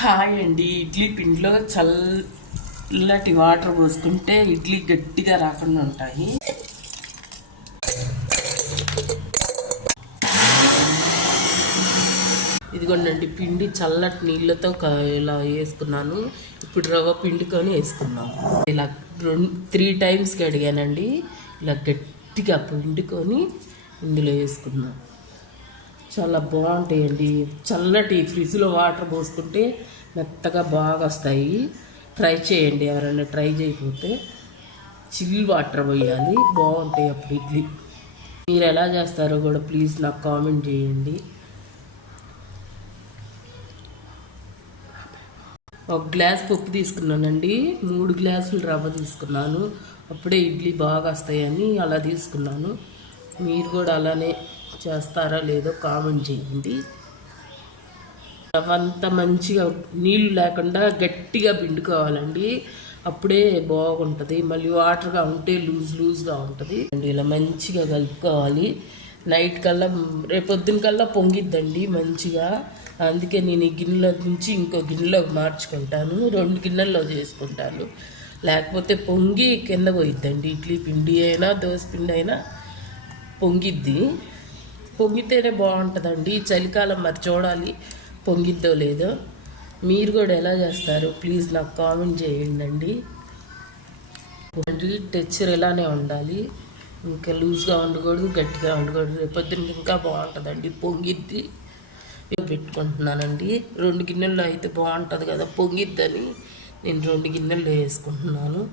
Hi అండి. ఇడ్లీ పిండిలో చల్లటి వాటర్ పోసుకుంటే ఇడ్లీ గట్టిగా రాకుండా ఉంటాయి. ఇదిగోండి పిండి చల్లటి నీళ్ళతో ఇలా వేసుకున్నాను. ఇప్పుడు రవ్వ పిండికొని వేసుకున్నాను. ఇలా 3 times కడిగానండి. ఇలా గట్టిగా పిండుకొని ఇందులో వేసుకున్నాను. చాలా బాగుంటాయండి. చల్లటి ఫ్రిడ్జ్లో వాటర్ పోసుకుంటే మెత్తగా బాగా వస్తాయి. ట్రై చేయండి. ఎవరైనా ట్రై చేయకపోతే చిల్ వాటర్ పోయాలి, బాగుంటాయి అప్పుడు ఇడ్లీ. మీరు ఎలా చేస్తారో కూడా ప్లీజ్ నాకు కామెంట్ చేయండి. ఒక గ్లాస్ పప్పు తీసుకున్నానండి, 3 గ్లాసులు రవ్వ తీసుకున్నాను. అప్పుడే ఇడ్లీ బాగా వస్తాయని అలా తీసుకున్నాను. మీరు కూడా అలానే చేస్తారా లేదో కామెంట్ చేయండి. రవ్వంతా మంచిగా నీళ్ళు లేకుండా గట్టిగా పిండుకోవాలండి. అప్పుడే బాగుంటుంది. మళ్ళీ వాటర్గా ఉంటే లూజ్గా ఉంటుంది అండి. ఇలా మంచిగా కలుపుకోవాలి. నైట్ కల్లా రేపొద్దున కల్లా పొంగిద్దండి మంచిగా. అందుకే నేను ఈ గిన్నెలో నుంచి ఇంకో గిన్నెలోకి మార్చుకుంటాను. 2 గిన్నెల్లో చేసుకుంటాను. లేకపోతే పొంగి కింద పోయిద్దండి. ఇడ్లీ పిండి అయినా దోశ పిండి అయినా పొంగిద్ది. పొంగితేనే బాగుంటుందండి. చలికాలం మరి చూడాలి పొంగిద్దో లేదో. మీరు కూడా ఎలా చేస్తారు ప్లీజ్ నాకు కామెంట్ చేయండి. టెక్స్చర్ ఇలానే ఉండాలి, ఇంకా లూజ్గా ఉండకూడదు, గట్టిగా ఉండకూడదు. రేపొద్దున ఇంకా బాగుంటుందండి, పొంగిద్ది. పెట్టుకుంటున్నానండి. 2 గిన్నెల్లో అయితే బాగుంటుంది కదా, పొంగిద్దని నేను 2 గిన్నెల్లో వేసుకుంటున్నాను.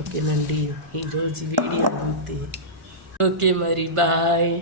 ఓకేనండి, ఈరోజు వీడియో అంతే. ఓకే మరి బాయ్.